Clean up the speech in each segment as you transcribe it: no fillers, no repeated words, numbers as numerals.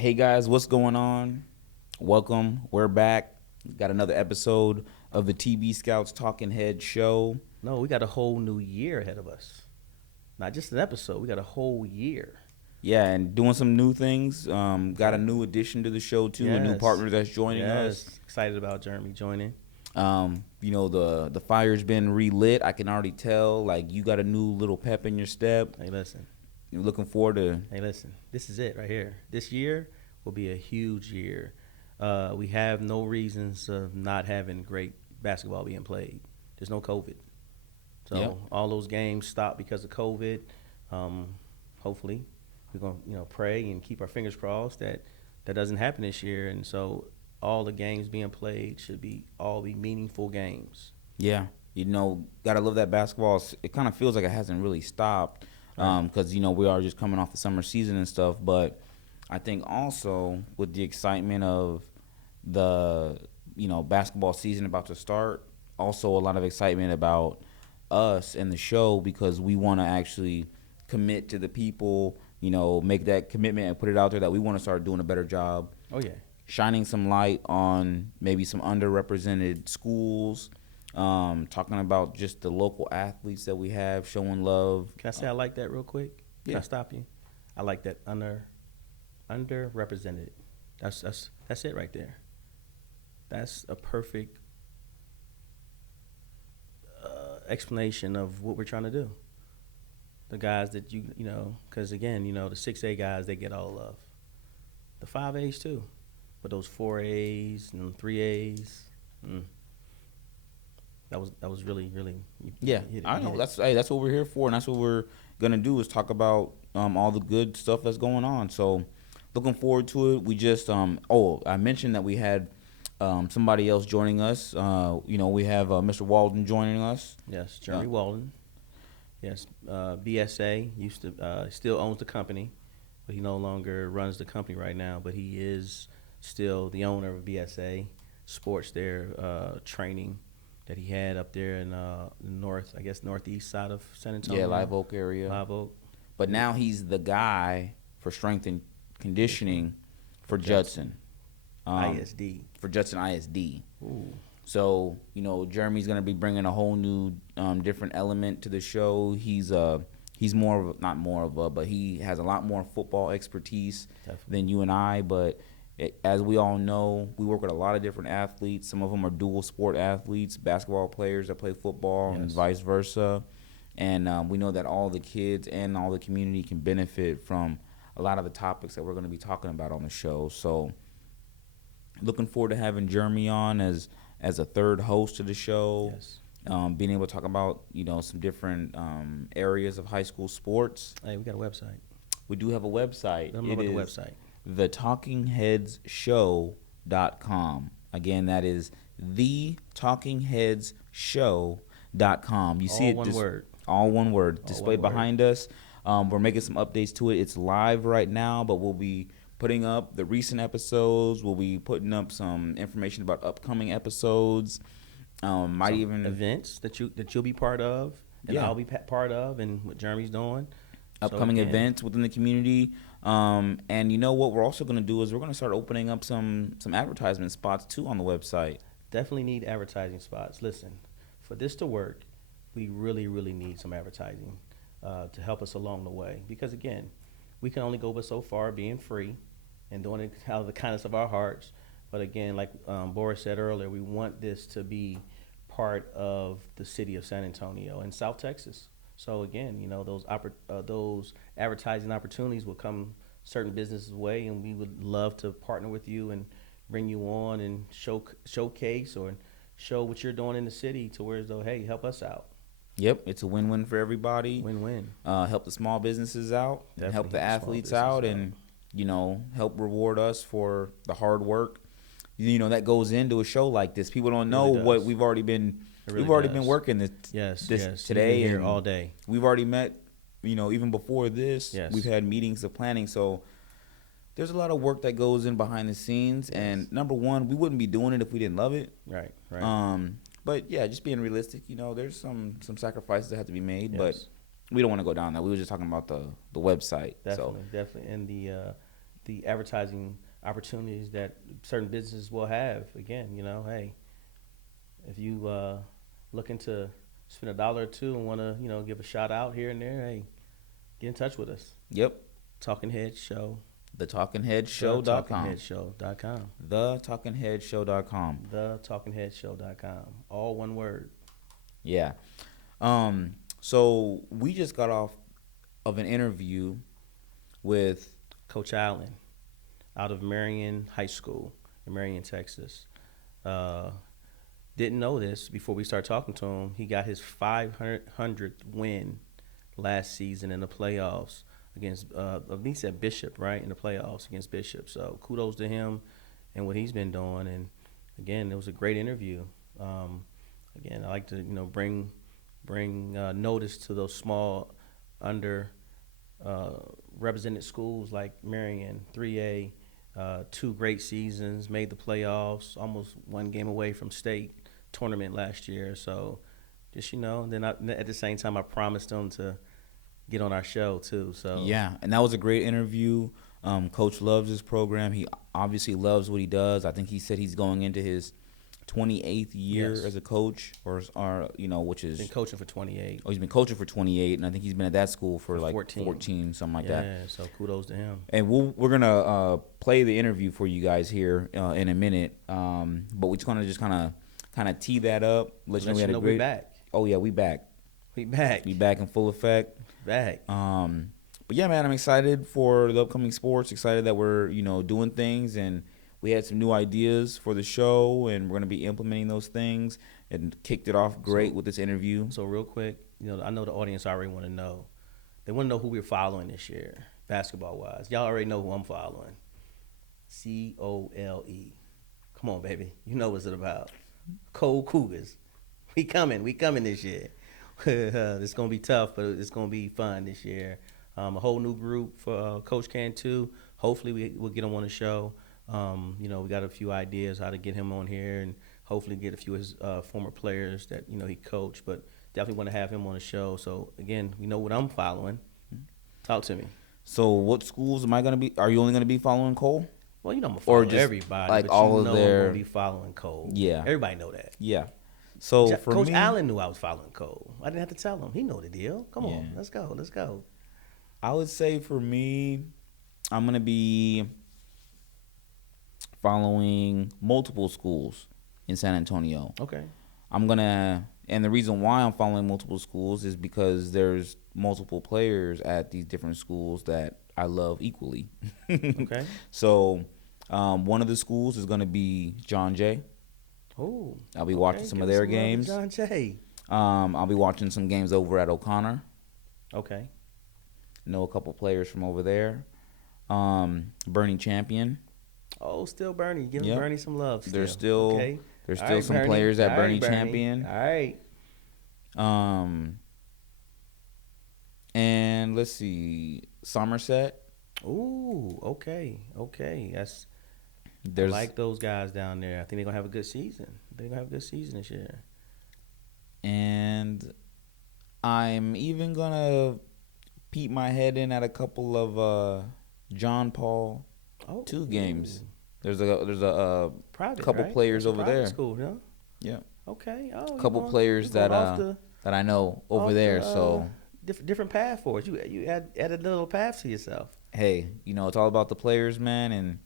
Hey guys, what's going on? Welcome. We're back. Got another episode of the TBScouts Talking Head Show. No, we got a whole new year ahead of us. Not just an episode, we got a whole year. Yeah, and doing some new things. Got a Right. new addition to the show too, a new Yes. partner that's joining us. Yes. Excited about Jeremy joining. The fire's been relit. I can already tell. Like you got a new little pep in your step. Hey, listen. You're looking forward to. Hey, listen. This is it right here. This year will be a huge year. We have no reasons of not having great basketball being played. There's no COVID. So Yep. all those games stopped because of COVID. Hopefully, we're gonna pray and keep our fingers crossed that that doesn't happen this year. And so all the games being played should be meaningful games. Yeah, gotta love that basketball. It kind of feels like it hasn't really stopped because we are just coming off the summer season and stuff. But I think also with the excitement of the basketball season about to start, also a lot of excitement about us and the show because we want to actually commit to the people, make that commitment and put it out there that we want to start doing a better job Oh yeah, shining some light on maybe some underrepresented schools, talking about just the local athletes that we have, showing love. can I say I like that real quick? Can Yeah. I stop you? I like that underrepresented. That's it right there. That's a perfect explanation of what we're trying to do. The guys that because again, the 6A guys, they get all love. The 5As too, but those 4As and 3As, that was really Yeah, I know. That's what we're here for, and that's what we're gonna do is talk about all the good stuff that's going on. So, looking forward to it. We just I mentioned that we had somebody else joining us. We have Mr. Walden joining us. Yes, Jeremy Walden. Yes, BSA still owns the company, but he no longer runs the company right now. But he is still the owner of BSA Sports. Their training that he had up there in northeast side of San Antonio. Yeah, Live Oak area. Live Oak. But now he's the guy for strength and conditioning for Judson. ISD. For Judson ISD. Ooh. So, Jeremy's going to be bringing a whole new different element to the show. He's but he has a lot more football expertise than you and I. But as we all know, we work with a lot of different athletes. Some of them are dual sport athletes, basketball players that play football and vice versa. And we know that all the kids and all the community can benefit from a lot of the topics that we're going to be talking about on the show. So looking forward to having Jeremy on as a third host to the show. Yes. Being able to talk about some different areas of high school sports. Hey, we got a website. We do have a website. Let me know about the website. TheTalkingHeadsShow.com. Again, that is TheTalkingHeadsShow.com. You see it one word. All one word. All Displayed one behind us. We're making some updates to it. It's live right now, but we'll be putting up the recent episodes. We'll be putting up some information about upcoming episodes. Even events that you'll be part of, and I'll be part of, and what Jeremy's doing. Upcoming events within the community. And you know what we're also going to do is we're going to start opening up some advertisement spots too on the website. Definitely need advertising spots. Listen, for this to work, we really, really need some advertising to help us along the way. Because again, we can only go but so far being free and doing it out of the kindness of our hearts. But again, like Boris said earlier, we want this to be part of the city of San Antonio and South Texas. So again, those advertising opportunities will come certain businesses' way, and we would love to partner with you and bring you on and showcase or show what you're doing in the city to where as though, hey, help us out. Yep, it's a win-win for everybody. Win-win. Help the small businesses out, and help the athletes out, and help reward us for the hard work. That goes into a show like this. People don't know what we've already been. We've already been working this today here all day. We've already met. Even before this, Yes. we've had meetings of planning. So there's a lot of work that goes in behind the scenes. Yes. And number one, we wouldn't be doing it if we didn't love it. Right. But yeah, just being realistic. There's some sacrifices that have to be made. Yes. But we don't want to go down that. We were just talking about the website. Definitely. And the advertising opportunities that certain businesses will have. Again, hey, if you looking to spend $1 or $2 and want to, give a shout out here and there, hey, get in touch with us. Yep. Talking Head Show. TheTalkingHeadShow.com. TheTalkingHeadShow.com. TheTalkingHeadShow.com. TheTalkingHeadShow.com. All one word. Yeah. So we just got off of an interview with Coach Allen out of Marion High School in Marion, Texas. Didn't know this before we started talking to him. He got his 500th win last season in the playoffs against, he said Bishop, right, in the playoffs against Bishop. So kudos to him and what he's been doing. And, again, it was a great interview. Again, I like to, bring notice to those small represented schools like Marion, 3A, 2 great seasons, made the playoffs, almost one game away from state tournament last year. So just, then at the same time, I promised them to get on our show too. So yeah, and that was a great interview. Coach loves his program. He obviously loves what he does. I think he said he's going into his 28th year as a coach, or which is been coaching for 28. Oh, he's been coaching for 28, and I think he's been at that school for like 14, something like that. Yeah, so kudos to him. And we're gonna play the interview for you guys here in a minute, but we're just gonna just kind of tee that up. Let you know we had a great. We back. Oh yeah, we back. We back. We back in full effect. Back. But yeah, man, I'm excited for the upcoming sports. Excited that we're doing things, and we had some new ideas for the show, and we're gonna be implementing those things. And kicked it off great with this interview. So real quick, I know the audience already want to know. They want to know who we're following this year, basketball wise. Y'all already know who I'm following. COLE. Come on, baby. You know what's it about. Cold Cougars. We coming this year. It's gonna be tough, but it's gonna be fun this year. A whole new group for Coach Cantu. Hopefully we'll get him on the show. We got a few ideas how to get him on here, and hopefully get a few of his former players that he coached. But definitely want to have him on the show. So again, we know what I'm following. Talk to me. So what schools am I gonna be? Are you only gonna be following Cole? Well, I'm gonna follow everybody, like but all I'm of their gonna be following Cole. Yeah, everybody know that. Yeah. So for Coach me, Allen knew I was following Cole. I didn't have to tell him. He know the deal. Come on, let's go. I would say for me, I'm gonna be following multiple schools in San Antonio. Okay. And the reason why I'm following multiple schools is because there's multiple players at these different schools that I love equally. Okay. So one of the schools is going to be John Jay. Oh. I'll be watching some of their games. John Jay. I'll be watching some games over at O'Connor. Okay. Know a couple players from over there. Bernie Champion. Oh, still Bernie. Giving Bernie some love. There's still some Bernie. players at Bernie Bernie. Champion. All right. And let's see, Somerset. Ooh, okay. I like those guys down there. I think they're gonna have a good season. This year. And I'm even gonna peep my head in at a couple of John Paul II games. There's a private, couple right? players That's over there. School, yeah. Yeah. Okay. A couple players that I know over there. So different path for it. You added a little path to yourself. Hey, it's all about the players, man, and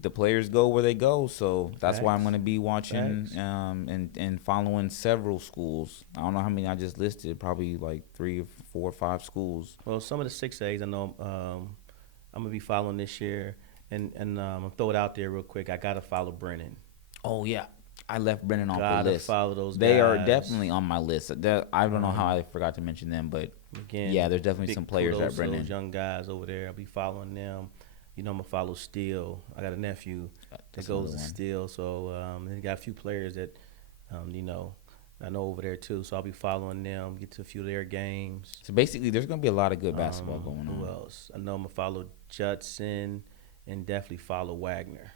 the players go where they go. So that's why I'm going to be watching and following several schools. I don't know how many I just listed. Probably like 3 or 4 or 5 schools. Well, some of the 6As I know I'm going to be following this year. And I'll throw it out there real quick. I got to follow Brennan. Oh, yeah. I left Brennan off the list. Follow those They guys. are definitely on my list. I don't know how I forgot to mention them, but again, yeah, there's definitely some players at Brennan. Those young guys over there, I'll be following them. I'm gonna follow Steele. I got a nephew that goes to Steele, so they got a few players that I know over there too. So I'll be following them, get to a few of their games. So basically, there's gonna be a lot of good basketball going on. Who else? I know I'm gonna follow Judson and definitely follow Wagner.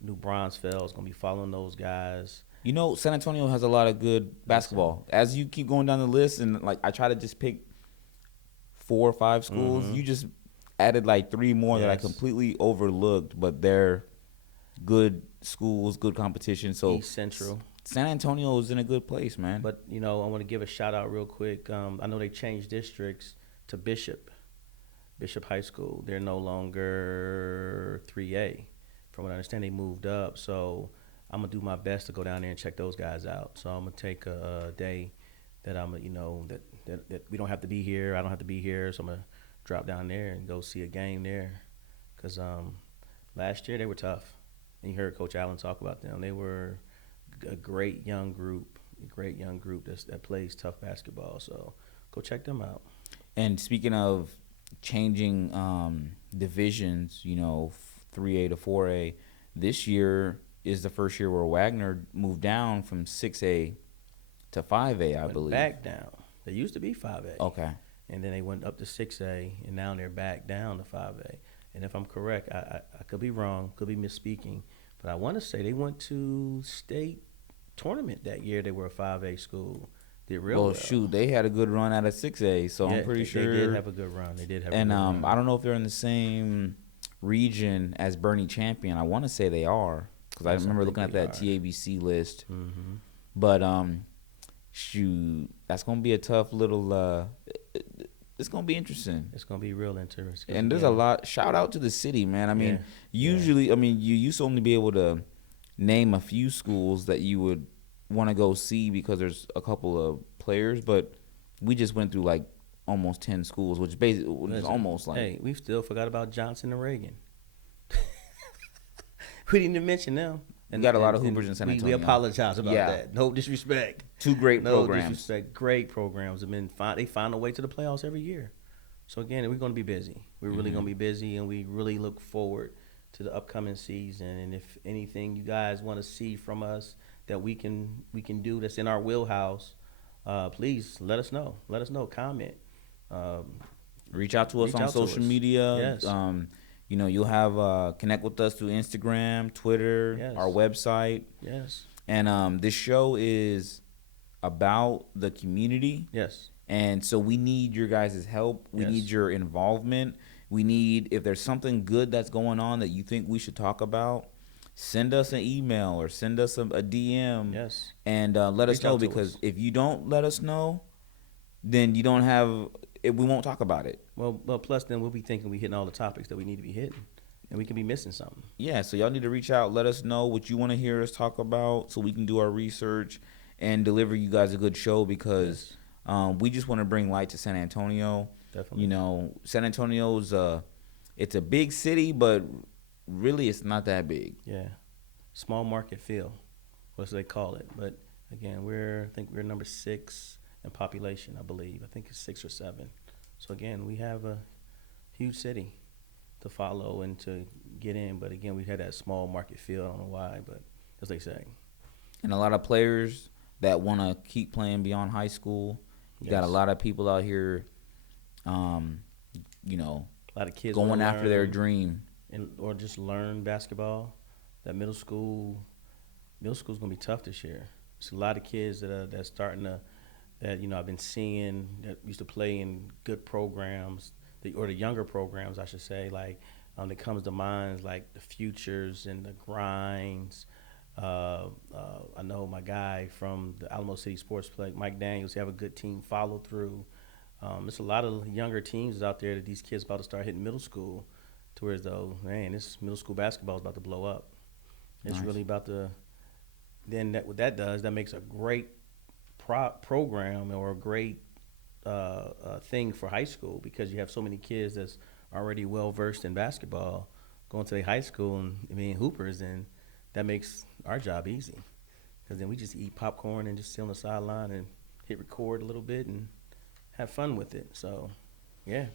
New Bronzefeld gonna be following those guys. San Antonio has a lot of good basketball. As you keep going down the list, and like I try to just pick 4 or 5 schools, you just added like 3 more that I Yes. completely overlooked, but they're good schools, good competition. So East Central. San Antonio is in a good place, man. But, I want to give a shout out real quick. I know they changed districts to Bishop High School. They're no longer 3A. From what I understand, they moved up. So I'm going to do my best to go down there and check those guys out. So I'm going to take a day that that we don't have to be here. I don't have to be here. So I'm going to drop down there and go see a game there. Because last year they were tough. And you heard Coach Allen talk about them. They were a great young group that plays tough basketball. So go check them out. And speaking of changing divisions, 3A to 4A, this year is the first year where Wagner moved down from 6A to 5A, I believe. Back down. They used to be 5A. Okay. And then they went up to 6A, and now they're back down to 5A. And if I'm correct, I could be wrong, could be misspeaking, but I want to say they went to state tournament that year. They were a 5A school. Did real well. Shoot, they had a good run out of 6A, so I'm pretty sure. They did have a good run. And I don't know if they're in the same region as Bernie Champion. I want to say they are, because I remember looking at that TABC list. Mm-hmm. But shoot, that's gonna be a tough little. It's gonna be interesting. It's gonna be real interesting. And there's a lot. Shout out to the city, man. I mean, usually, you used to only be able to name a few schools that you would want to go see because there's a couple of players, but we just went through like almost 10 schools, which basically is almost like. Hey, we still forgot about Johnson and Reagan. We didn't even mention them. And got a lot of Hoopers in San Antonio. We apologize about that. No disrespect. 2 great programs. No disrespect. Great programs. They find a way to the playoffs every year. So again, we're going to be busy. We're really going to be busy, and we really look forward to the upcoming season. And if anything you guys want to see from us that we can do that's in our wheelhouse, please let us know. Let us know. Comment. Reach out to us on social media. Yes. You'll have connect with us through Instagram, Twitter, our website. Yes. And this show is about the community. Yes. And so we need your guys' help. We need your involvement. We need, if there's something good that's going on that you think we should talk about, send us an email or send us a DM. Yes. And let us know, because if you don't let us know, then you don't have, we won't talk about it. Well, plus then we'll be thinking we hitting all the topics that we need to be hitting, and we can be missing something. Yeah, so y'all need to reach out. Let us know what you want to hear us talk about so we can do our research and deliver you guys a good show, because we just want to bring light to San Antonio. Definitely. San Antonio's it's a big city, but really it's not that big. Yeah. Small market feel. What do they call it? But again, I think we're number 6 in population, I believe. I think it's 6 or 7. So again, we have a huge city to follow and to get in. But again, we had that small market feel. I don't know why, but as they say. And a lot of players that want to keep playing beyond high school. You got a lot of people out here, a lot of kids going after their dream. Or just learn basketball. That middle school's gonna be tough this year. There's a lot of kids that's starting to, that I've been seeing that used to play in good programs, or the younger programs I should say, like that comes to mind, like the Futures and the Grinds. I know my guy from the Alamo City Sports Play, Mike Daniels, he have a good team follow through. There's a lot of younger teams out there that these kids about to start hitting middle school, to where though, man, this middle school basketball is about to blow up. It's really about to. Then what that does, that makes a great program or a great thing for high school, because you have so many kids that's already well versed in basketball going to their high school and being hoopers, and that makes our job easy, because then we just eat popcorn and just sit on the sideline and hit record a little bit and have fun with it. So, yeah.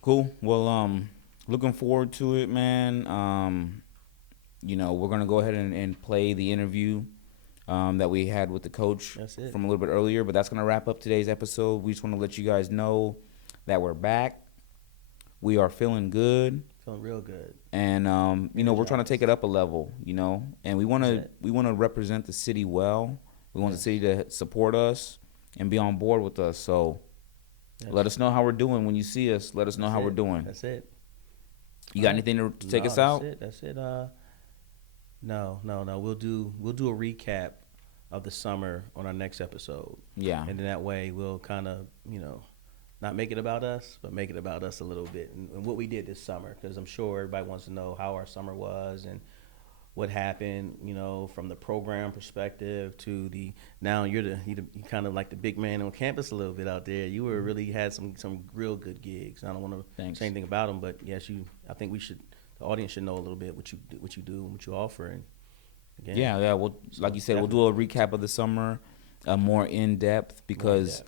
Cool. Well, looking forward to it, man. We're gonna go ahead and play the interview that we had with the coach from a little bit earlier, but that's gonna wrap up today's episode. We just want to let you guys know that we're back. We are feeling good. Feeling real good. And we're trying to take it up a level, and we want to represent the city well. We want the city to support us and be on board with us. So let us know how we're doing when you see us. Let us know how we're doing. That's it. You All got right. anything to take No, us that's out? it. That's it. No, no, no. We'll do a recap of the summer on our next episode, Yeah. and then that way we'll kind of not make it about us, but make it about us a little bit and what we did this summer, because I'm sure everybody wants to know how our summer was and what happened, from the program perspective to the now you kind of like the big man on campus a little bit out there. You were really had some real good gigs. I don't want to Thanks. say anything about them, but yes, I think the audience should know a little bit what you do and what you offer. And again, Yeah. Well, like you said, we'll do a recap of the summer, more in depth, because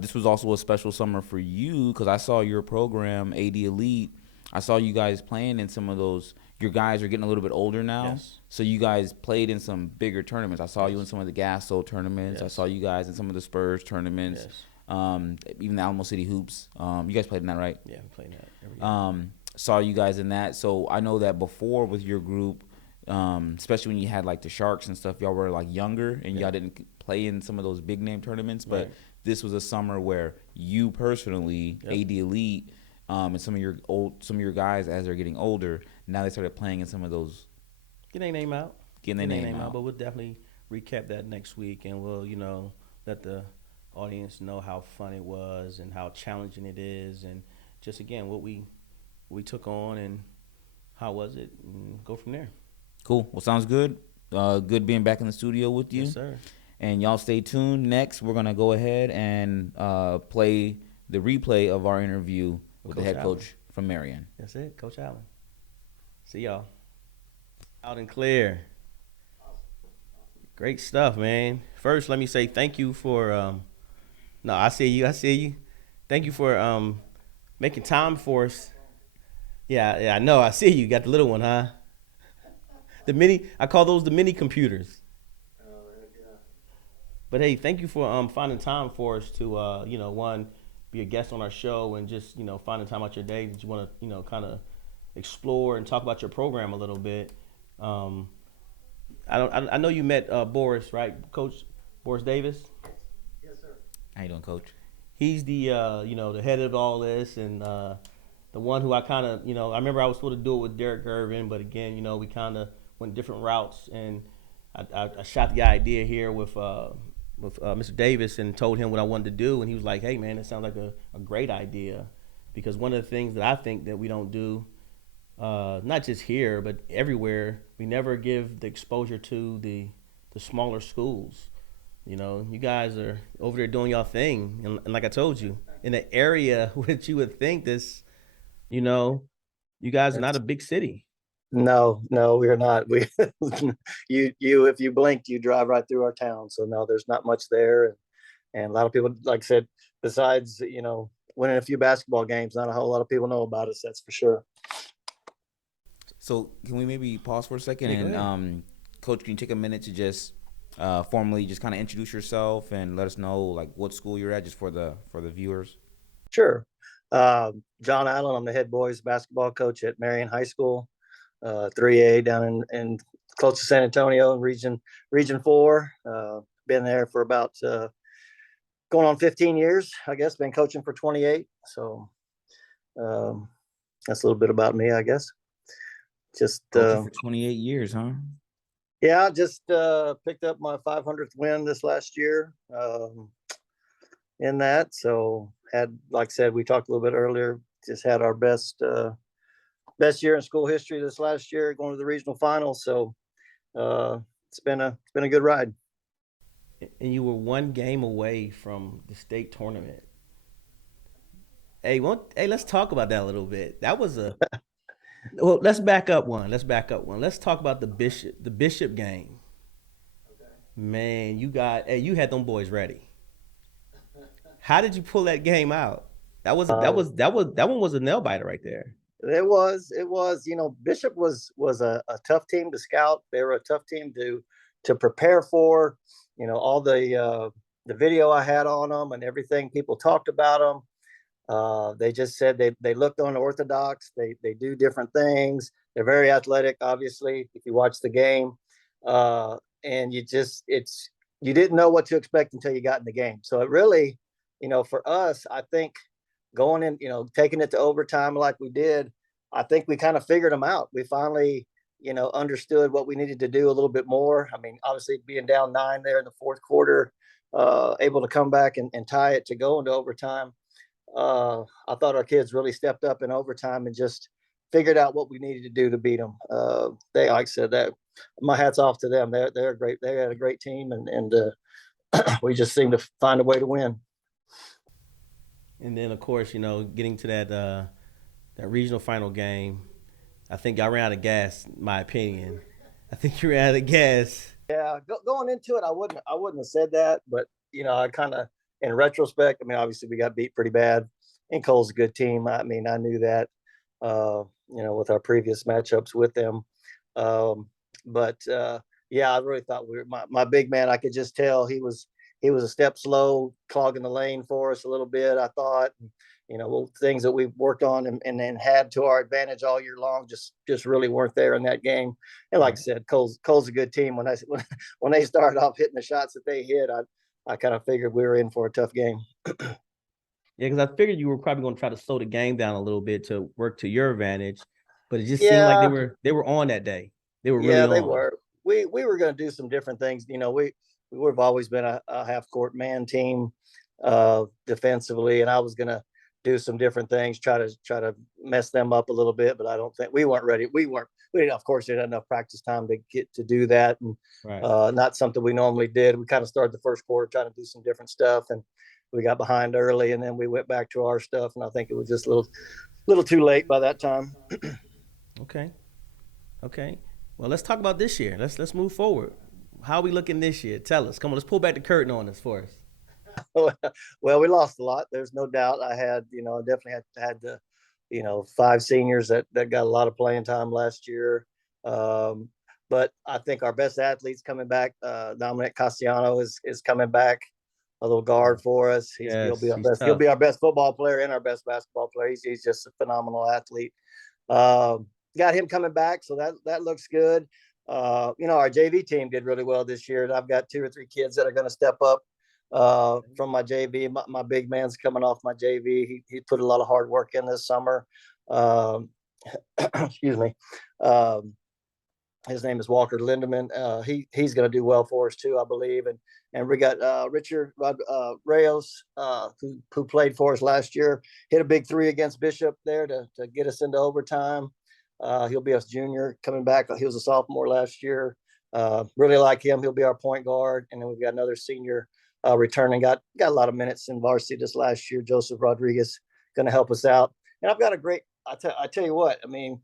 this was also a special summer for you, because I saw your program, AD Elite. I saw you guys playing in some of those. Your guys are getting a little bit older now, Yes. so you guys played in some bigger tournaments. I saw you in some of the Gasso tournaments. I Yes. saw you guys in some of the Spurs tournaments, even the Alamo City Hoops. You guys played in that, right? Yeah, we play that every year. Saw you guys in that. So I know that before with your group, especially when you had like the Sharks and stuff, y'all were like younger and y'all didn't play in some of those big name tournaments. But this was a summer where you personally, AD Elite, and some of your guys, as they're getting older, now they started playing in some of those. Get their name out. Getting their name out. But we'll definitely recap that next week, and we'll let the audience know how fun it was and how challenging it is, and just again what we took on and how was it, and go from there. Cool. Well, sounds good. Good being back in the studio with you. Yes, sir. And y'all stay tuned. Next, we're gonna go ahead and play the replay of our interview with the head coach from Marion. That's it, Coach Allen. See y'all. Out and clear. Great stuff, man. First, let me say thank you for. No, I see you. Thank you for making time for us. Yeah, I know. I see you. Got the little one, huh? The mini. I call those the mini computers. But hey, thank you for finding time for us to one, be a guest on our show, and just finding time out your day that you want to kind of explore and talk about your program a little bit. I know you met Boris, right, Coach Boris Davis? Yes, sir. How you doing, Coach? He's the the head of all this, and the one who I kind of I remember I was supposed to do it with Derek Irvin, but again we kind of went different routes, and I shot the idea here with Mr. Davis and told him what I wanted to do, and he was like, hey man, it sounds like a great idea, because one of the things that I think that we don't do, not just here but everywhere, we never give the exposure to the smaller schools. You guys are over there doing y'all thing, and like I told you, in an area which you would think this, you guys are not a big city. No, we're not. We you if you blinked, you drive right through our town. So no, there's not much there, and a lot of people, like I said, besides winning a few basketball games, not a whole lot of people know about us. That's for sure. So can we maybe pause for a second? Yeah, go And ahead. Coach, can you take a minute to just formally just kind of introduce yourself and let us know like what school you're at, just for the viewers? Sure. John Allen, I'm the head boys basketball coach at Marion High School, 3A down in close to San Antonio, Region 4. Been there for about going on 15 years, I guess. Been coaching for 28. So that's a little bit about me, I guess. Just Coaching for 28 years, huh? yeah, just picked up my 500th win this last year in that. So had, like I said, we talked a little bit earlier, just had our best year in school history this last year, going to the regional finals. So it's been a good ride. And you were one game away from the state tournament. Hey, let's talk about that a little bit. That was well, let's back up one. Let's talk about the Bishop game. Okay. Man, you had them boys ready. How did you pull that game out? That one was a nail biter right there. It was. Bishop was a tough team to scout. They were a tough team to prepare for. All the video I had on them and everything, people talked about them. They just said they looked unorthodox. They do different things. They're very athletic, obviously, if you watch the game. And you didn't know what to expect until you got in the game. So it really, for us, I think going in, taking it to overtime like we did, I think we kind of figured them out. We finally, understood what we needed to do a little bit more. I mean, obviously being down 9 there in the fourth quarter, able to come back and tie it to go into overtime. I thought our kids really stepped up in overtime and just figured out what we needed to do to beat them. They, like I said, that my hat's off to them. They're great. They had a great team, and we just seemed to find a way to win. And then, of course, getting to that regional final game, I think y'all ran out of gas. In my opinion, I think you ran out of gas. Yeah, going into it, I wouldn't have said that, but I kind of, in retrospect, I mean, obviously we got beat pretty bad, and Cole's a good team. I mean, I knew that, with our previous matchups with them. But yeah, I really thought my big man. I could just tell he was a step slow, clogging the lane for us a little bit. I thought, things that we've worked on and had to our advantage all year long just really weren't there in that game. And like I said, Cole's a good team. When they started off hitting the shots that they hit, I kind of figured we were in for a tough game. Yeah, because I figured you were probably going to try to slow the game down a little bit to work to your advantage, but it just seemed like they were on that day. They were really on. They were. We were going to do some different things. We've always been a half court man team defensively, and I was going to do some different things, try to mess them up a little bit, but I don't think we weren't ready. We didn't, of course, didn't have enough practice time to get to do that, and not something we normally did. We kind of started the first quarter trying to do some different stuff, and we got behind early, and then we went back to our stuff, and I think it was just a little too late by that time. Okay. Well, let's talk about this year. Let's move forward. How are we looking this year? Tell us. Come on, let's pull back the curtain on this for us. Well, we lost a lot. There's no doubt. I had, definitely had the, 5 seniors that got a lot of playing time last year. But I think our best athletes coming back. Dominic Castellano is coming back, a little guard for us. He'll be our best football player and our best basketball player. He's just a phenomenal athlete. Got him coming back, so that looks good. Our JV team did really well this year. I've got 2 or 3 kids that are going to step up from my JV. My big man's coming off my JV. He put a lot of hard work in this summer. Excuse me. His name is Walker Lindeman. He's going to do well for us too, I believe. And we got Richard Reyes, who played for us last year, hit a big 3 against Bishop there to get us into overtime. He'll be a junior coming back. He was a sophomore last year. Really like him. He'll be our point guard. And then we've got another senior returning. Got a lot of minutes in varsity this last year. Joseph Rodriguez going to help us out. And I've got a great. I tell you what. I mean,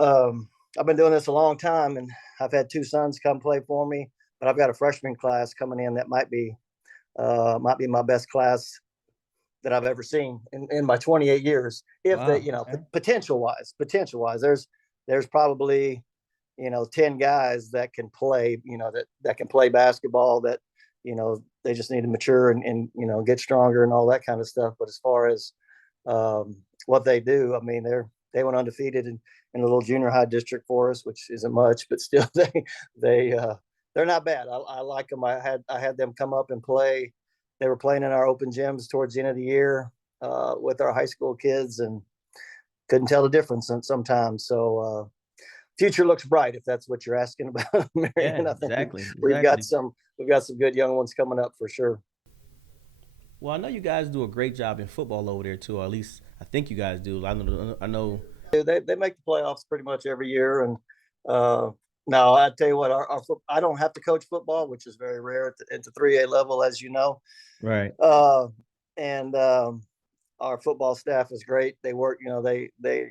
I've been doing this a long time, and I've had 2 sons come play for me. But I've got a freshman class coming in that might be my best class that I've ever seen in my 28 years. If potential wise, there's probably 10 guys that can play, that can play basketball, that they just need to mature and get stronger and all that kind of stuff. But as far as what they do, I mean, they went undefeated in the little junior high district for us, which isn't much, but still they're not bad. I like them. I had them come up and play. They were playing in our open gyms towards the end of the year with our high school kids, and couldn't tell the difference sometimes. So future looks bright, if that's what you're asking about, Marion. Yeah, exactly. We've got some good young ones coming up for sure. Well, I know you guys do a great job in football over there too, or at least I think you guys do. I know. They make the playoffs pretty much every year, and no, I tell you what, I don't have to coach football, which is very rare at the 3A level, as you know. Right. And our football staff is great. They work, they're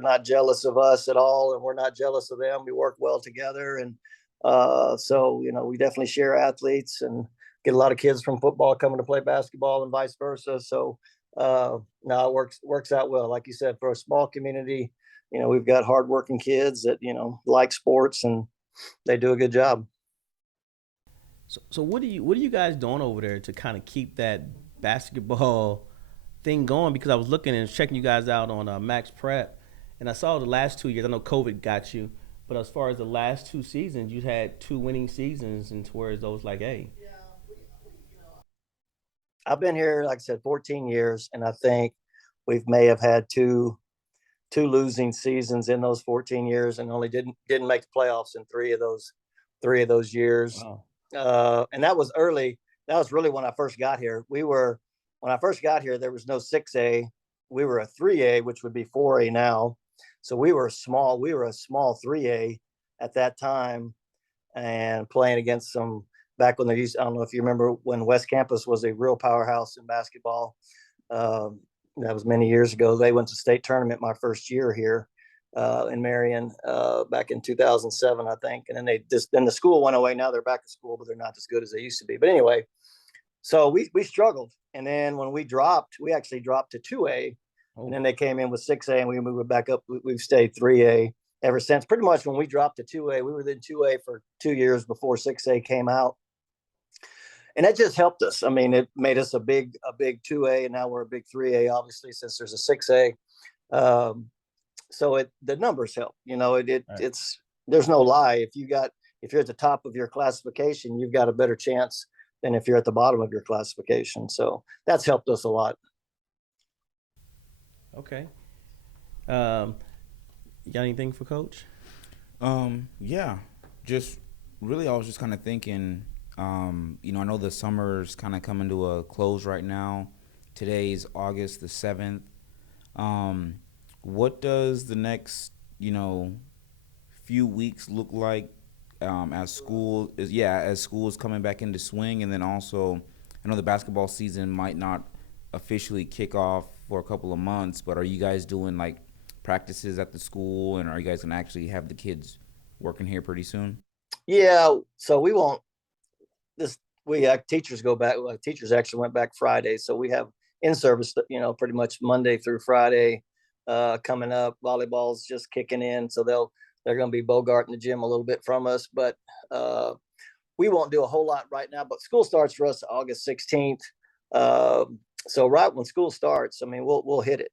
not jealous of us at all, and we're not jealous of them. We work well together, and so we definitely share athletes and get a lot of kids from football coming to play basketball and vice versa. So no, it works out well. Like you said, for a small community, we've got hardworking kids that like sports, and they do a good job. So what are you guys doing over there to kind of keep that basketball thing going? Because I was looking and checking you guys out on Max Prep, and I saw the last 2 years. I know COVID got you, but as far as the last 2 seasons, you had 2 winning seasons, and towards those, like, hey. I've been here, like I said, 14 years, and I think we may have had two two losing seasons in those 14 years, and only didn't make the playoffs in three of those years. Wow. And that was early. That was really when I first got here. When I first got here, there was no 6A. We were a 3A, which would be 4A now. So we were a small 3A at that time, and playing against some back when they used. I don't know if you remember when West Campus was a real powerhouse in basketball. That was many years ago. They went to state tournament my first year here in Marion back in 2007, I think. And then the school went away. Now they're back at school, but they're not as good as they used to be. But anyway, so we struggled. And then when we actually dropped to 2A. And then they came in with 6A, and we moved back up. We've stayed 3A ever since. Pretty much when we dropped to 2A, we were in 2A for 2 years before 6A came out. And that just helped us. I mean, it made us a big 2A, and now we're a big 3A, obviously, since there's a 6A. So the numbers help. It's there's no lie. If you're at the top of your classification, you've got a better chance than if you're at the bottom of your classification. So that's helped us a lot. Okay. You got anything for Coach? Yeah, just really, I was just kind of thinking, I know the summer's kind of coming to a close right now. Today's August the 7th. What does the next, few weeks look like as school is coming back into swing? And then also, I know the basketball season might not officially kick off for a couple of months, but are you guys doing like practices at the school, and are you guys gonna actually have the kids working here pretty soon? Yeah, so we won't. Teachers go back. Teachers actually went back Friday, so we have in service, pretty much Monday through Friday coming up. Volleyball's just kicking in, so they're going to be bogarting the gym a little bit from us, but we won't do a whole lot right now. But school starts for us August 16th. So right when school starts, I mean, we'll hit it.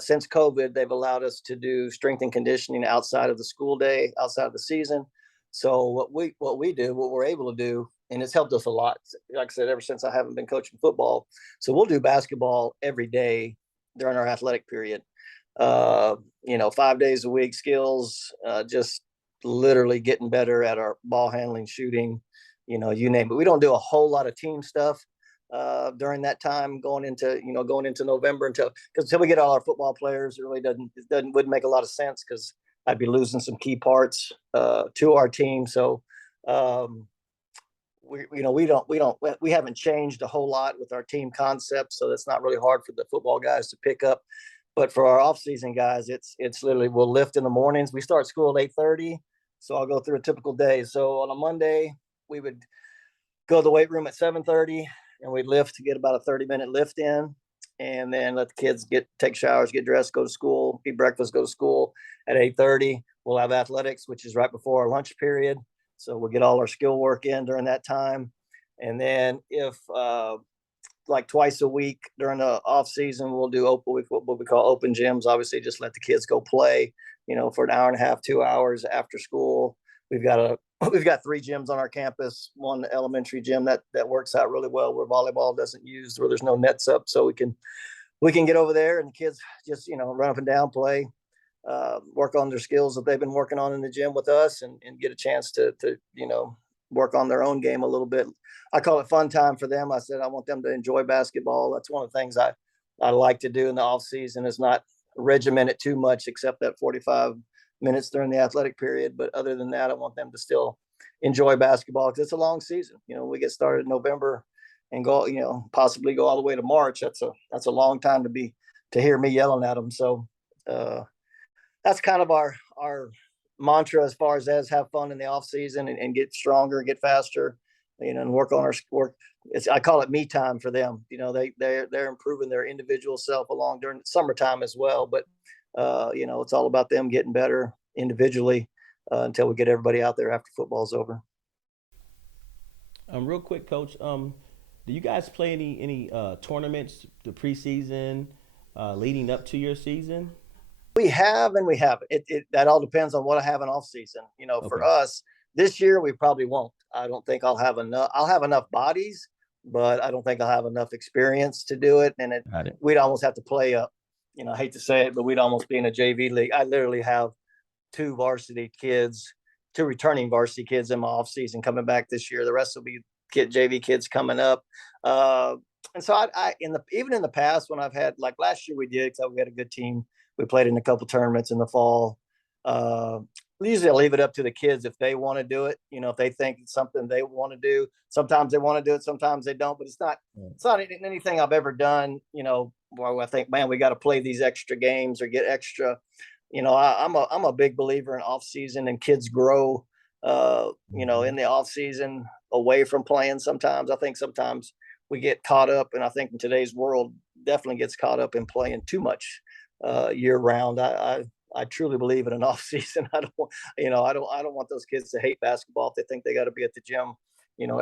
Since COVID, they've allowed us to do strength and conditioning outside of the school day, outside of the season. So what we're able to do, and it's helped us a lot. Like I said, ever since I haven't been coaching football, so we'll do basketball every day during our athletic period. 5 days a week, skills, just literally getting better at our ball handling, shooting, you name it. We don't do a whole lot of team stuff during that time going into November until we get all our football players. It really wouldn't make a lot of sense because I'd be losing some key parts to our team. So we haven't changed a whole lot with our team concept, so that's not really hard for the football guys to pick up. But for our off-season guys, it's literally, we'll lift in the mornings. We start school at 8:30, so I'll go through a typical day. So on a Monday, we would go to the weight room at 7:30, and we'd lift to get about a 30-minute lift in, and then let the kids take showers, get dressed, go to school, eat breakfast, go to school. At 8:30, we'll have athletics, which is right before our lunch period. So we'll get all our skill work in during that time. And then if like twice a week during the off season, we'll do what we call open gyms. Obviously, just let the kids go play, for an hour and a half, 2 hours after school. We've got 3 gyms on our campus. One elementary gym that works out really well, where volleyball doesn't use, where there's no nets up, so we can get over there and the kids just run up and down, play, work on their skills that they've been working on in the gym with us, and get a chance to work on their own game a little bit. I call it fun time for them. I said I want them to enjoy basketball. That's one of the things I like to do in the off season, is not regiment it too much, except that 45 minutes during the athletic period. But other than that, I want them to still enjoy basketball, because it's a long season. We get started in November and go, possibly go all the way to March. That's a long time to hear me yelling at them. So that's kind of our mantra as far as have fun in the off season and get stronger, get faster, and work on our work. I call it me time for them. They're improving their individual self along during the summertime as well. But it's all about them getting better individually until we get everybody out there after football's over. Real quick, Coach. Do you guys play any tournaments, the preseason, leading up to your season? We have and we haven't. That all depends on what I have in off season. Okay. For us this year, we probably won't. I don't think I'll have enough. I'll have enough bodies, but I don't think I'll have enough experience to do it. And we'd almost have to play up. I hate to say it, but we'd almost be in a JV league. I literally have two returning varsity kids in my off season coming back this year. The rest will be JV kids coming up. And so even in the past when I've had, like last year we did, because we had a good team. We played in a couple tournaments in the fall. Usually I leave it up to the kids if they want to do it. If they think it's something they want to do. Sometimes they want to do it, sometimes they don't. But it's not anything I've ever done. Where I think, man, we got to play these extra games or get extra. I'm a big believer in off season, and kids grow. In the off season away from playing. Sometimes I think sometimes we get caught up, and I think in today's world definitely gets caught up in playing too much year round. I truly believe in an off season. I don't want those kids to hate basketball if they think they got to be at the gym,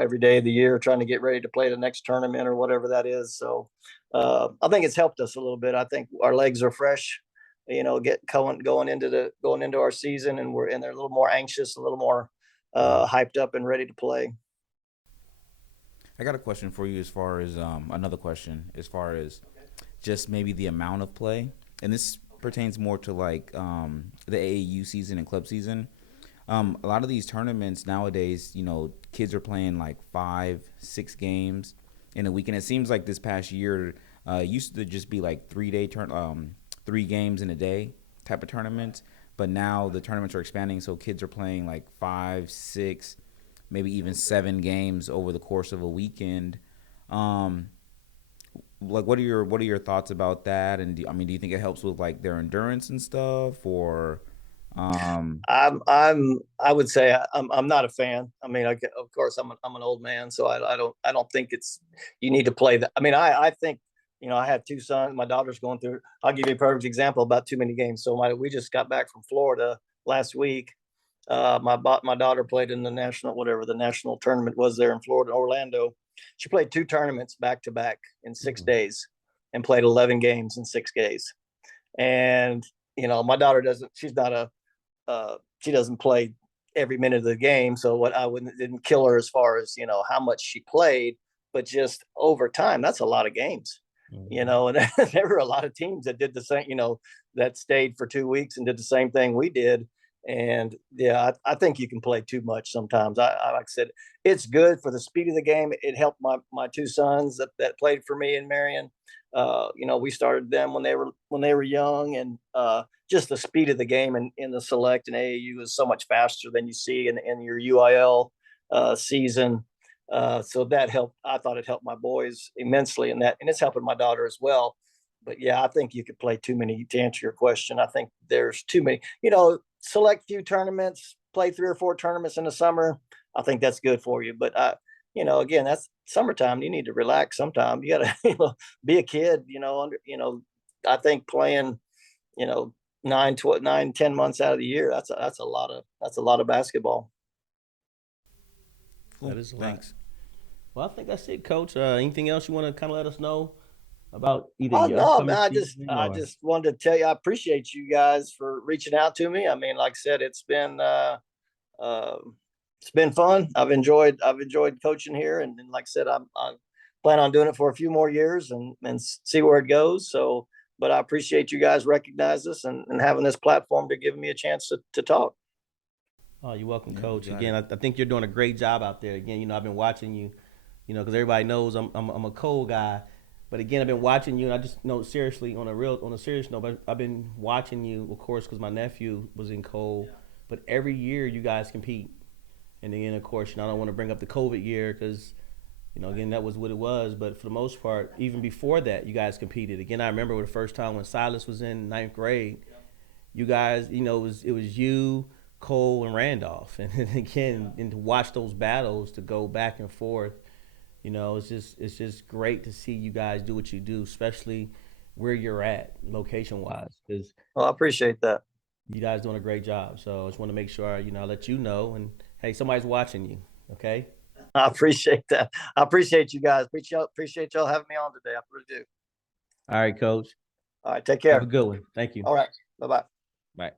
every day of the year trying to get ready to play the next tournament or whatever that is. So I think it's helped us a little bit. I think our legs are fresh, going into our season, and they're a little more anxious, a little more hyped up and ready to play. I got a question for you as far as another question as far as just maybe the amount of play, and this pertains more to like the AAU season and club season. A lot of these tournaments nowadays, kids are playing like 5-6 games in a week, and it seems like this past year used to just be like 3 games in a day type of tournaments, but now the tournaments are expanding, so kids are playing like 5, 6, maybe even 7 games over the course of a weekend. Like, what are your thoughts about that? And do you think it helps with like their endurance and stuff, or? I would say I'm not a fan. I mean, of course I'm an old man, so I don't think you need to play that. I mean, I think, I have 2 sons. My daughter's going through. I'll give you a perfect example about too many games. So we just got back from Florida last week. My daughter played in the national tournament was there in Florida, Orlando. She played 2 tournaments back to back in 6 days and played 11 games in 6 days. And my daughter she doesn't play every minute of the game. So didn't kill her as far as, how much she played, but just over time, that's a lot of games, and there were a lot of teams that did the same, that stayed for 2 weeks and did the same thing we did. And yeah, I think you can play too much sometimes. Like I said, it's good for the speed of the game. It helped my 2 sons that played for me in Marion. We started them when they were young, and just the speed of the game in the select and AAU is so much faster than you see in your UIL season. So that helped. I thought it helped my boys immensely in that, and it's helping my daughter as well. But yeah, I think you could play too many. To answer your question, I think there's too many. Select few tournaments, play 3 or 4 tournaments in the summer. I think that's good for you. But again, that's summertime. You need to relax sometime. You got to be a kid. I think playing 9-10 months out of the year, that's a lot of basketball. Cool. That is a lot. Thanks. Well, I think that's it, Coach. Anything else you want to kind of let us know about either Oh your no, upcoming man! I season or- just wanted to tell you I appreciate you guys for reaching out to me. I mean, like I said, it's been fun. I've enjoyed coaching here, and like I said, I plan on doing it for a few more years and see where it goes. So, but I appreciate you guys recognize us and having this platform to give me a chance to talk. Oh, you're welcome, Yeah, Coach. you got Again, I think you're doing a great job out there. Again, I've been watching you, because everybody knows I'm a cold guy. But again, I've been watching you, and I just seriously on a serious note. But I've been watching you, of course, because my nephew was in Cole. But every year you guys compete, and then of course, I don't want to bring up the COVID year because, again, that was what it was. But for the most part, even before that, you guys competed. Again, I remember the first time when Silas was in 9th grade, you guys, it was you, Cole, and Randolph, and again, and to watch those battles to go back and forth. It's just great to see you guys do what you do, especially where you're at location wise, because Well, I appreciate that. you guys doing a great job. So I just want to make sure, I let you know, and hey, somebody's watching you. Okay. I appreciate that. I appreciate you guys. Appreciate y'all having me on today. I really do. All right, Coach. All right, take Have care. a good one. Thank you. All right, bye-bye. Bye.